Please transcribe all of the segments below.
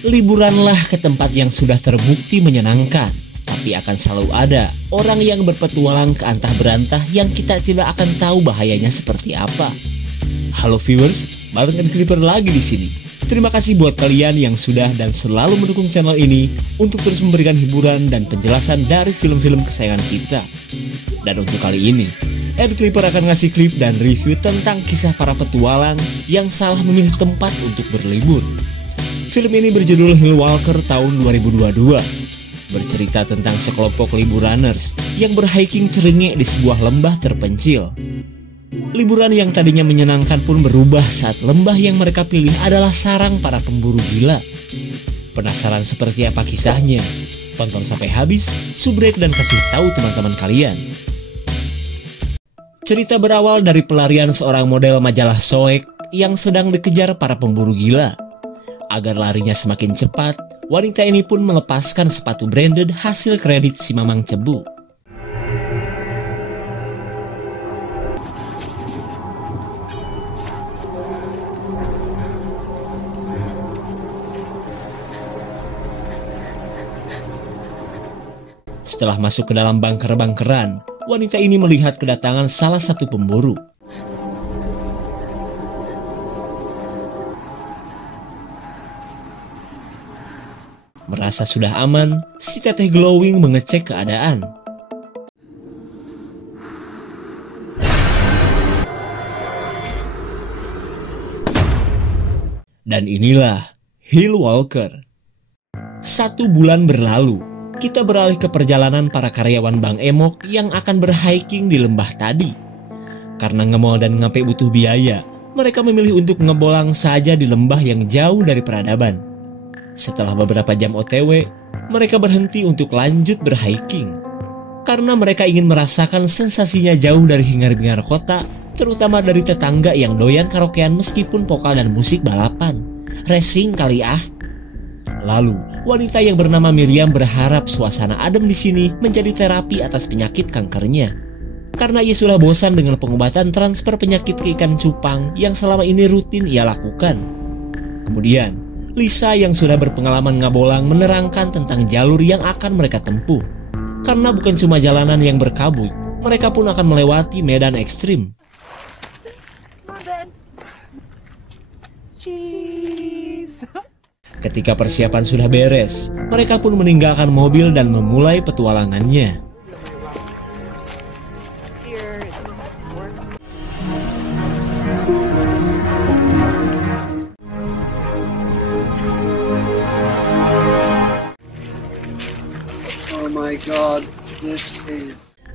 Liburanlah ke tempat yang sudah terbukti menyenangkan, tapi akan selalu ada orang yang berpetualang ke antah berantah yang kita tidak akan tahu bahayanya seperti apa. Halo viewers, barengan Clipper lagi di sini. Terima kasih buat kalian yang sudah dan selalu mendukung channel ini untuk terus memberikan hiburan dan penjelasan dari film-film kesayangan kita. Dan untuk kali ini, Clipper akan ngasih klip dan review tentang kisah para petualang yang salah memilih tempat untuk berlibur. Film ini berjudul Hillwalker tahun 2022, bercerita tentang sekelompok liburaners yang berhiking cerengek di sebuah lembah terpencil. Liburan yang tadinya menyenangkan pun berubah saat lembah yang mereka pilih adalah sarang para pemburu gila. Penasaran seperti apa kisahnya? Tonton sampai habis, subrek dan kasih tahu teman-teman kalian. Cerita berawal dari pelarian seorang model majalah Soek yang sedang dikejar para pemburu gila. Agar larinya semakin cepat, wanita ini pun melepaskan sepatu branded hasil kredit si Mamang Cebu. Setelah masuk ke dalam bunker-bunkeran, wanita ini melihat kedatangan salah satu pemburu. Merasa sudah aman, si teteh glowing mengecek keadaan. Dan inilah Hillwalker. 1 bulan berlalu, kita beralih ke perjalanan para karyawan Bang Emok yang akan berhiking di lembah tadi. Karena ngemol dan ngape butuh biaya, mereka memilih untuk ngebolang saja di lembah yang jauh dari peradaban. Setelah beberapa jam OTW, mereka berhenti untuk lanjut berhiking. Karena mereka ingin merasakan sensasinya jauh dari hingar-bingar kota, terutama dari tetangga yang doyan karaokean meskipun vokal dan musik balapan. Racing kali ah. Lalu, wanita yang bernama Miriam berharap suasana adem di sini menjadi terapi atas penyakit kankernya. Karena ia sudah bosan dengan pengobatan transfer penyakit ke ikan cupang yang selama ini rutin ia lakukan. Kemudian, Lisa yang sudah berpengalaman ngabolang menerangkan tentang jalur yang akan mereka tempuh. Karena bukan cuma jalanan yang berkabut, mereka pun akan melewati medan ekstrim. Ketika persiapan sudah beres, mereka pun meninggalkan mobil dan memulai petualangannya.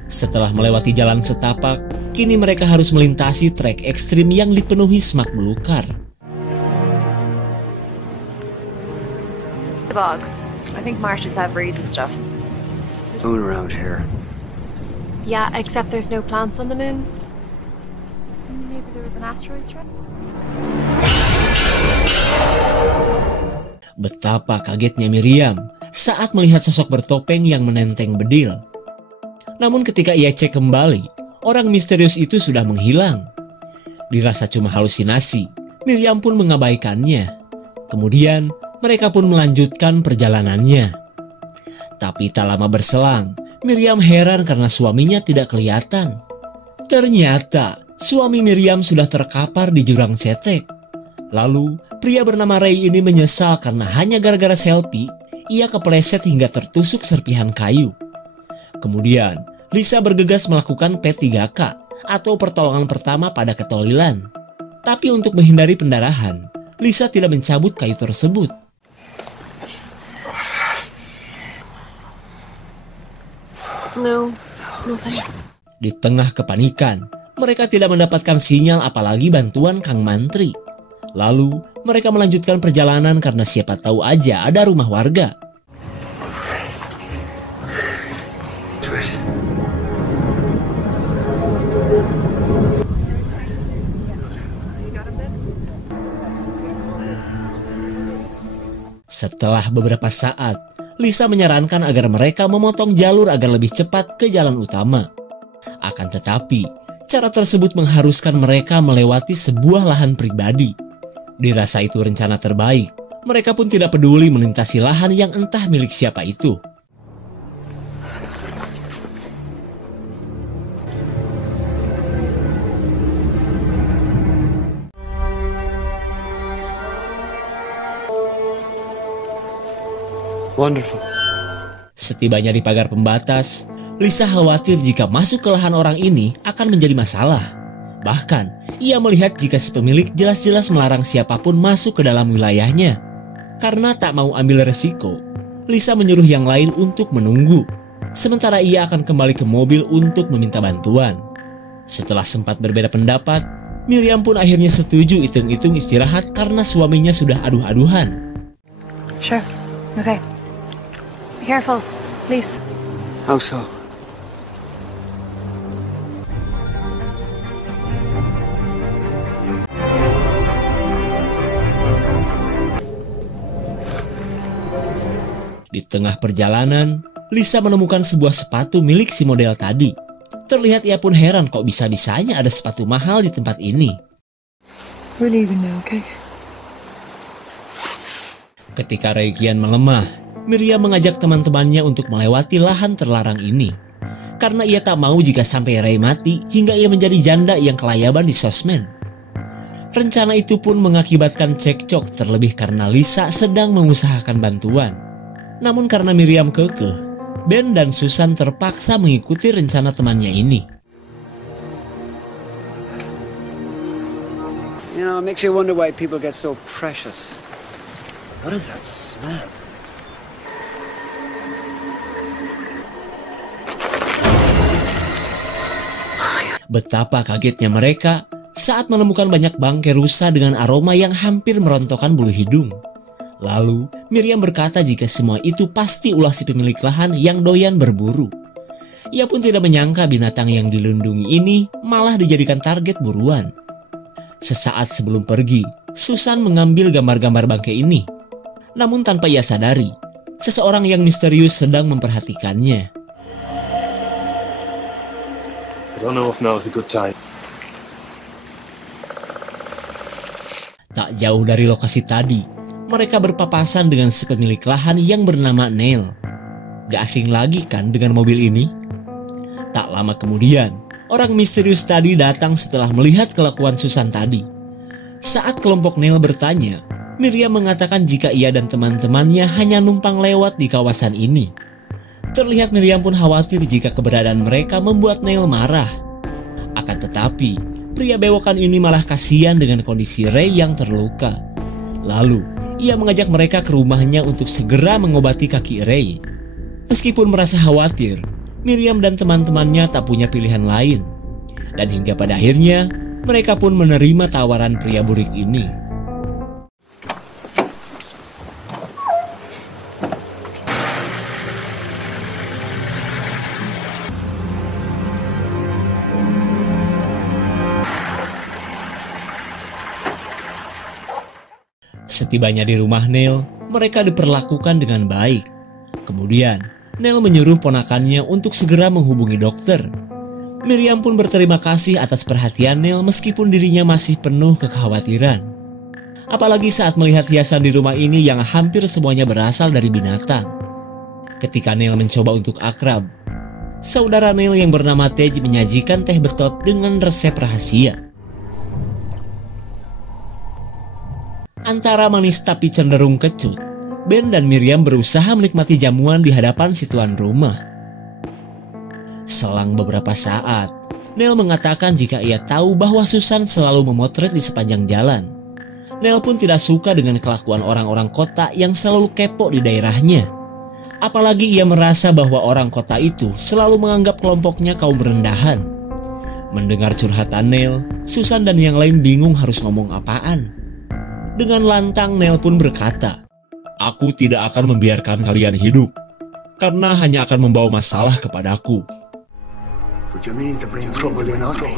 Setelah melewati jalan setapak, kini mereka harus melintasi trek ekstrim yang dipenuhi semak belukar. I think marshes have reeds and stuff. Moon around here. Yeah, except there's no plants on the moon. Maybe there was an asteroid strike. Betapa kagetnya Miriam saat melihat sosok bertopeng yang menenteng bedil. Namun ketika ia cek kembali, orang misterius itu sudah menghilang. Dirasa cuma halusinasi, Miriam pun mengabaikannya. Kemudian, mereka pun melanjutkan perjalanannya. Tapi tak lama berselang, Miriam heran karena suaminya tidak kelihatan. Ternyata, suami Miriam sudah terkapar di jurang cetek. Lalu, pria bernama Ray ini menyesal karena hanya gara-gara selfie, ia kepleset hingga tertusuk serpihan kayu. Kemudian, Lisa bergegas melakukan P3K atau pertolongan pertama pada ketolilan. Tapi untuk menghindari pendarahan, Lisa tidak mencabut kayu tersebut. No, nothing. Di tengah kepanikan, mereka tidak mendapatkan sinyal apalagi bantuan Kang Mantri. Lalu, mereka melanjutkan perjalanan karena siapa tahu aja ada rumah warga. Setelah beberapa saat, Lisa menyarankan agar mereka memotong jalur agar lebih cepat ke jalan utama. Akan tetapi, cara tersebut mengharuskan mereka melewati sebuah lahan pribadi. Dirasa itu rencana terbaik, Mereka pun tidak peduli melintasi lahan yang entah milik siapa itu. Wonderful. Setibanya di pagar pembatas, Lisa khawatir jika masuk ke lahan orang ini akan menjadi masalah. Bahkan, ia melihat jika si pemilik jelas-jelas melarang siapapun masuk ke dalam wilayahnya. Karena tak mau ambil resiko, Lisa menyuruh yang lain untuk menunggu. Sementara ia akan kembali ke mobil untuk meminta bantuan. Setelah sempat berbeda pendapat, Miriam pun akhirnya setuju hitung-hitung istirahat karena suaminya sudah aduh-aduhan. Sure. Okay. Be careful, please. How so? Di tengah perjalanan, Lisa menemukan sebuah sepatu milik si model tadi. Terlihat ia pun heran kok bisa-bisanya ada sepatu mahal di tempat ini. We're leaving now, okay? Ketika Ray kian melemah, Miriam mengajak teman-temannya untuk melewati lahan terlarang ini. Karena ia tak mau jika sampai Ray mati hingga ia menjadi janda yang kelayaban di sosmed. Rencana itu pun mengakibatkan cekcok terlebih karena Lisa sedang mengusahakan bantuan. Namun karena Miriam kekeh, Ben dan Susan terpaksa mengikuti rencana temannya ini. You know, it makes you wonder why people get so precious. What is that smell? Betapa kagetnya mereka saat menemukan banyak bangkai rusa dengan aroma yang hampir merontokkan bulu hidung. Lalu, Miriam berkata jika semua itu pasti ulah si pemilik lahan yang doyan berburu. Ia pun tidak menyangka binatang yang dilindungi ini malah dijadikan target buruan. Sesaat sebelum pergi, Susan mengambil gambar-gambar bangkai ini. Namun tanpa ia sadari, seseorang yang misterius sedang memperhatikannya. I don't know if now is a good time. Tak jauh dari lokasi tadi, mereka berpapasan dengan si pemilik lahan yang bernama Neil. Gak asing lagi kan dengan mobil ini? Tak lama kemudian, orang misterius tadi datang setelah melihat kelakuan Susan tadi. Saat kelompok Neil bertanya, Miriam mengatakan jika ia dan teman-temannya hanya numpang lewat di kawasan ini. Terlihat Miriam pun khawatir jika keberadaan mereka membuat Neil marah. Akan tetapi, pria bewokan ini malah kasihan dengan kondisi Ray yang terluka. Lalu, ia mengajak mereka ke rumahnya untuk segera mengobati kaki Ray. Meskipun merasa khawatir, Miriam dan teman-temannya tak punya pilihan lain. Dan hingga pada akhirnya, mereka pun menerima tawaran pria burik ini. Setibanya di rumah Neil, mereka diperlakukan dengan baik. Kemudian, Neil menyuruh ponakannya untuk segera menghubungi dokter. Miriam pun berterima kasih atas perhatian Neil meskipun dirinya masih penuh kekhawatiran. Apalagi saat melihat hiasan di rumah ini yang hampir semuanya berasal dari binatang. Ketika Neil mencoba untuk akrab, saudara Neil yang bernama Tej menyajikan teh betot dengan resep rahasia. Antara manis tapi cenderung kecut, Ben dan Miriam berusaha menikmati jamuan di hadapan si tuan rumah. Selang beberapa saat, Neil mengatakan jika ia tahu bahwa Susan selalu memotret di sepanjang jalan. Neil pun tidak suka dengan kelakuan orang-orang kota yang selalu kepo di daerahnya. Apalagi ia merasa bahwa orang kota itu selalu menganggap kelompoknya kaum rendahan. Mendengar curhatan Neil, Susan dan yang lain bingung harus ngomong apaan. Dengan lantang Neil pun berkata, "Aku tidak akan membiarkan kalian hidup, karena hanya akan membawa masalah kepadaku." What do you mean to bring trouble in on me?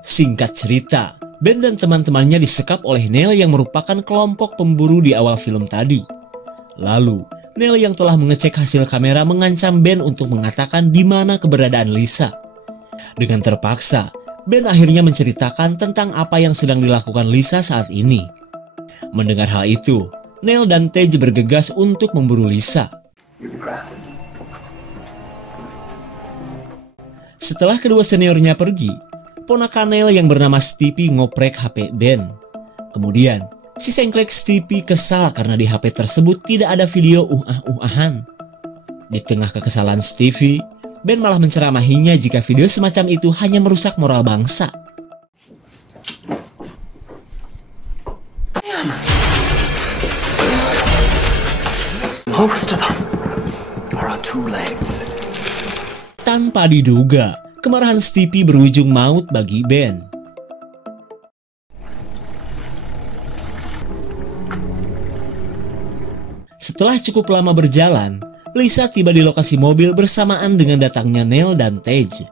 Singkat cerita, Ben dan teman-temannya disekap oleh Neil yang merupakan kelompok pemburu di awal film tadi. Lalu, Neil yang telah mengecek hasil kamera mengancam Ben untuk mengatakan di mana keberadaan Lisa. Dengan terpaksa, Ben akhirnya menceritakan tentang apa yang sedang dilakukan Lisa saat ini. Mendengar hal itu, Neil dan Tej bergegas untuk memburu Lisa. Setelah kedua seniornya pergi, ponakan Neil yang bernama Stippy ngoprek HP Ben. Kemudian, si sengklek Stippy kesal karena di HP tersebut tidak ada video uh-ah-uh-ahan. Di tengah kekesalan Stippy, Ben malah menceramahinya jika video semacam itu hanya merusak moral bangsa. Most of them are on two legs. Tanpa diduga, kemarahan Stippy berujung maut bagi Ben. Setelah cukup lama berjalan, Lisa tiba di lokasi mobil bersamaan dengan datangnya Neil dan Tej.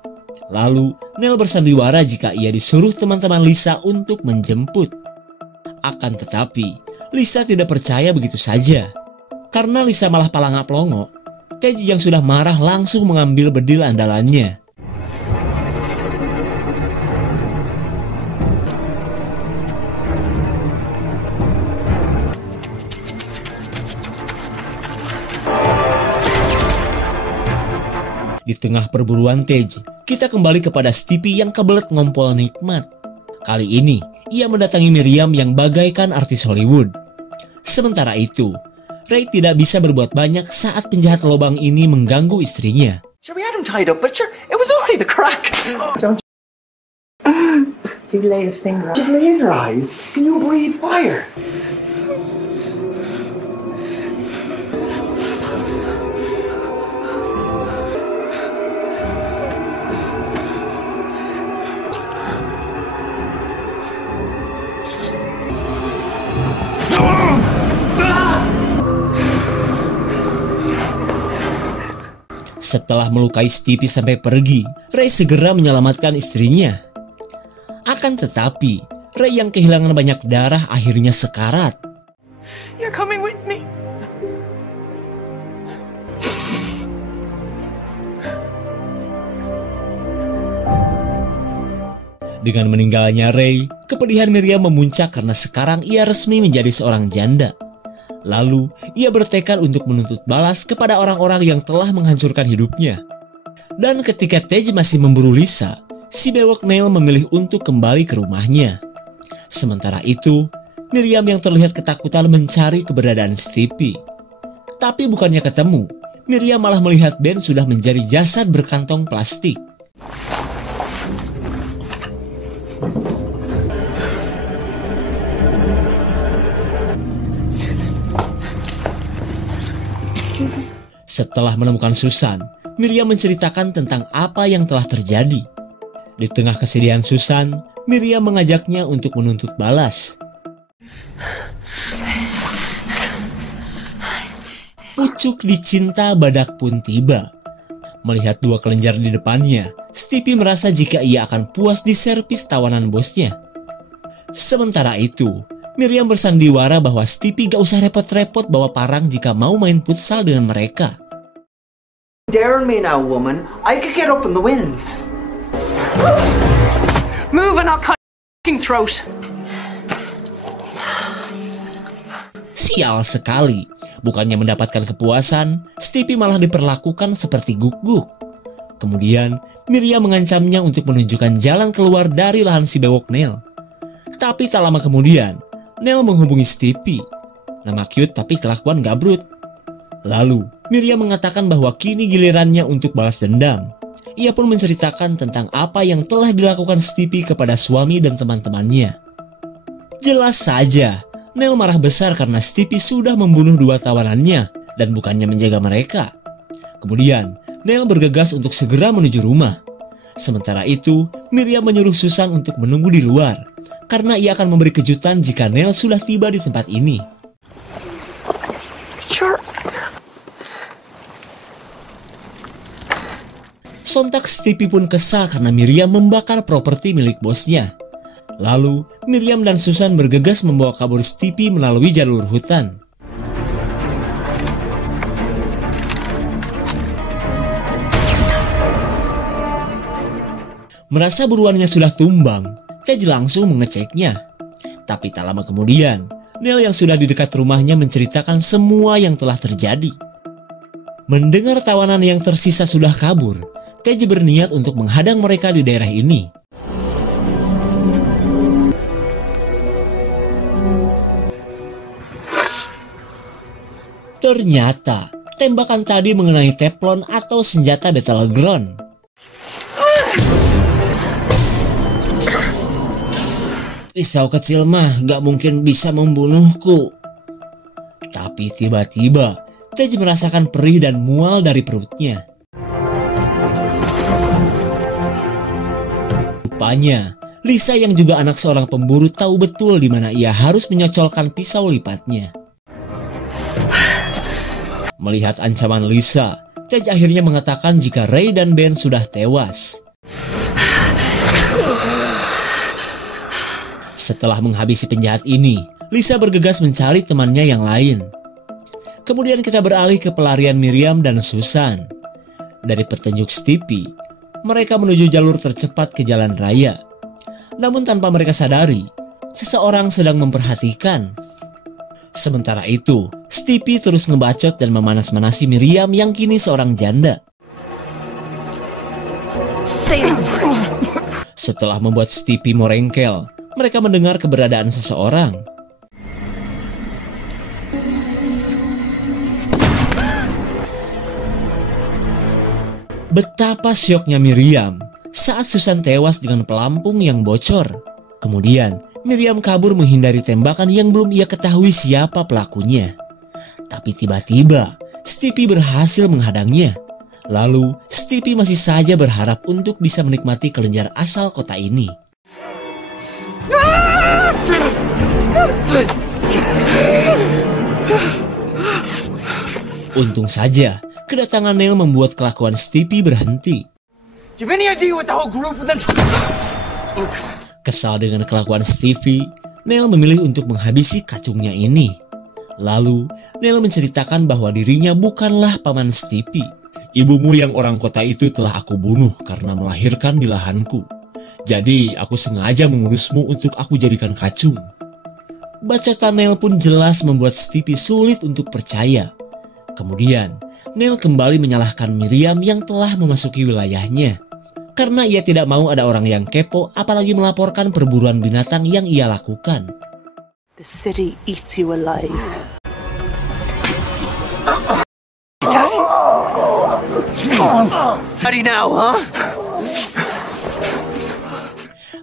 Lalu, Neil bersandiwara jika ia disuruh teman-teman Lisa untuk menjemput. Akan tetapi, Lisa tidak percaya begitu saja. Karena Lisa malah palangap-longo, Tej yang sudah marah langsung mengambil bedil andalannya. Di tengah perburuan Tej, kita kembali kepada Stippy yang kebelet ngompol nikmat. Kali ini, ia mendatangi Miriam yang bagaikan artis Hollywood. Sementara itu, Ray tidak bisa berbuat banyak saat penjahat lobang ini mengganggu istrinya. Sure, we had him tied up, but sure, it was only the crack. Don't you lay a finger on Did laser eyes? Can you breathe fire? Setelah melukai Stippy sampai pergi, Ray segera menyelamatkan istrinya. Akan tetapi, Ray yang kehilangan banyak darah akhirnya sekarat. You're coming with me. Dengan meninggalnya Ray, kepedihan Miriam memuncak karena sekarang ia resmi menjadi seorang janda. Lalu, ia bertekad untuk menuntut balas kepada orang-orang yang telah menghancurkan hidupnya. Dan ketika Tej masih memburu Lisa, si bewok Neil memilih untuk kembali ke rumahnya. Sementara itu, Miriam yang terlihat ketakutan mencari keberadaan Stippy. Tapi bukannya ketemu, Miriam malah melihat Ben sudah menjadi jasad berkantong plastik. Setelah menemukan Susan, Miriam menceritakan tentang apa yang telah terjadi. Di tengah kesedihan Susan, Miriam mengajaknya untuk menuntut balas. Pucuk dicinta badak pun tiba. Melihat dua kelenjar di depannya, Stippy merasa jika ia akan puas diservis tawanan bosnya. Sementara itu, Miriam bersandiwara bahwa Stippy gak usah repot-repot bawa parang jika mau main futsal dengan mereka. Dare me now, woman. I could get up in the winds. Move and I'll cut your throat. Sial sekali, bukannya mendapatkan kepuasan, Stippy malah diperlakukan seperti guk-guk. Kemudian, Miriam mengancamnya untuk menunjukkan jalan keluar dari lahan si bewok Neil. Tapi tak lama kemudian, Neil menghubungi Stippy. Nama cute tapi kelakuan gabrut. Lalu, Miriam mengatakan bahwa kini gilirannya untuk balas dendam. Ia pun menceritakan tentang apa yang telah dilakukan Stippy kepada suami dan teman-temannya. Jelas saja, Neil marah besar karena Stippy sudah membunuh dua tawanannya dan bukannya menjaga mereka. Kemudian, Neil bergegas untuk segera menuju rumah. Sementara itu, Miriam menyuruh Susan untuk menunggu di luar, karena ia akan memberi kejutan jika Neil sudah tiba di tempat ini. Sure. Sontak Stippy pun kesal karena Miriam membakar properti milik bosnya. Lalu, Miriam dan Susan bergegas membawa kabur Stipe melalui jalur hutan. Merasa buruannya sudah tumbang, Tej langsung mengeceknya. Tapi tak lama kemudian, Neil yang sudah di dekat rumahnya menceritakan semua yang telah terjadi. Mendengar tawanan yang tersisa sudah kabur, Tej berniat untuk menghadang mereka di daerah ini. Ternyata, tembakan tadi mengenai Teflon atau senjata Battleground. Pisau kecil mah gak mungkin bisa membunuhku. Tapi tiba-tiba, Tej merasakan perih dan mual dari perutnya. Rupanya, Lisa yang juga anak seorang pemburu tahu betul di mana ia harus menyocolkan pisau lipatnya. Melihat ancaman Lisa, Tej akhirnya mengatakan jika Ray dan Ben sudah tewas. Setelah menghabisi penjahat ini, Lisa bergegas mencari temannya yang lain. Kemudian kita beralih ke pelarian Miriam dan Susan. Dari petunjuk Stipe, mereka menuju jalur tercepat ke jalan raya. Namun tanpa mereka sadari, seseorang sedang memperhatikan. Sementara itu, Stipe terus ngebacot dan memanas-manasi Miriam yang kini seorang janda. Setelah membuat Stipe merengkel, mereka mendengar keberadaan seseorang. Betapa syoknya Miriam saat Susan tewas dengan pelampung yang bocor. Kemudian, Miriam kabur menghindari tembakan yang belum ia ketahui siapa pelakunya. Tapi tiba-tiba, Stipe berhasil menghadangnya. Lalu, Stipe masih saja berharap untuk bisa menikmati kelenjar asal kota ini. Untung saja, kedatangan Neil membuat kelakuan Stipe berhenti. Kesal dengan kelakuan Stipe, Neil memilih untuk menghabisi kacungnya ini. Lalu, Neil menceritakan bahwa dirinya bukanlah paman Stipe. Ibumu yang orang kota itu telah aku bunuh karena melahirkan di lahanku. Jadi, aku sengaja mengurusmu untuk aku jadikan kacung. Bacotan Neil pun jelas membuat Stipe sulit untuk percaya. Kemudian, Neil kembali menyalahkan Miriam yang telah memasuki wilayahnya. Karena ia tidak mau ada orang yang kepo, apalagi melaporkan perburuan binatang yang ia lakukan. The city eats you alive. Ready now, huh?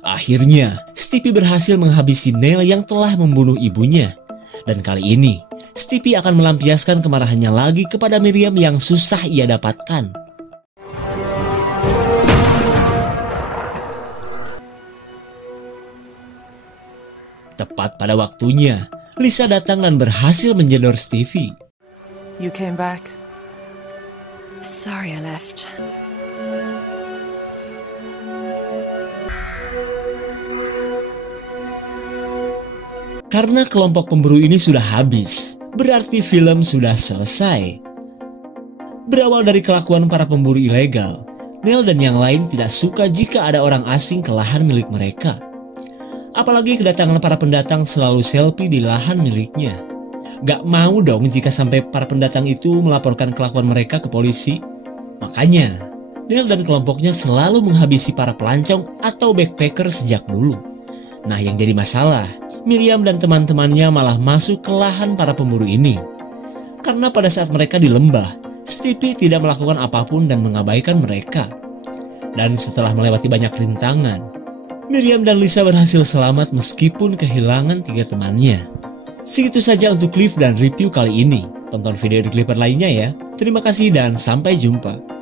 Akhirnya, Stipe berhasil menghabisi Neil yang telah membunuh ibunya. Dan kali ini, Stipe akan melampiaskan kemarahannya lagi kepada Miriam yang susah ia dapatkan. Tepat pada waktunya, Lisa datang dan berhasil menjedor Stipe. You came back. Sorry I left. Karena kelompok pemburu ini sudah habis, berarti film sudah selesai. Berawal dari kelakuan para pemburu ilegal, Neil dan yang lain tidak suka jika ada orang asing ke lahan milik mereka. Apalagi kedatangan para pendatang selalu selfie di lahan miliknya. Gak mau dong jika sampai para pendatang itu melaporkan kelakuan mereka ke polisi. Makanya, Neil dan kelompoknya selalu menghabisi para pelancong atau backpacker sejak dulu. Nah, yang jadi masalah, Miriam dan teman-temannya malah masuk ke lahan para pemburu ini. Karena pada saat mereka di lembah, Stipe tidak melakukan apapun dan mengabaikan mereka. Dan setelah melewati banyak rintangan, Miriam dan Lisa berhasil selamat meskipun kehilangan 3 temannya. Segitu saja untuk Cliff dan review kali ini. Tonton video di Clipper lainnya ya. Terima kasih dan sampai jumpa.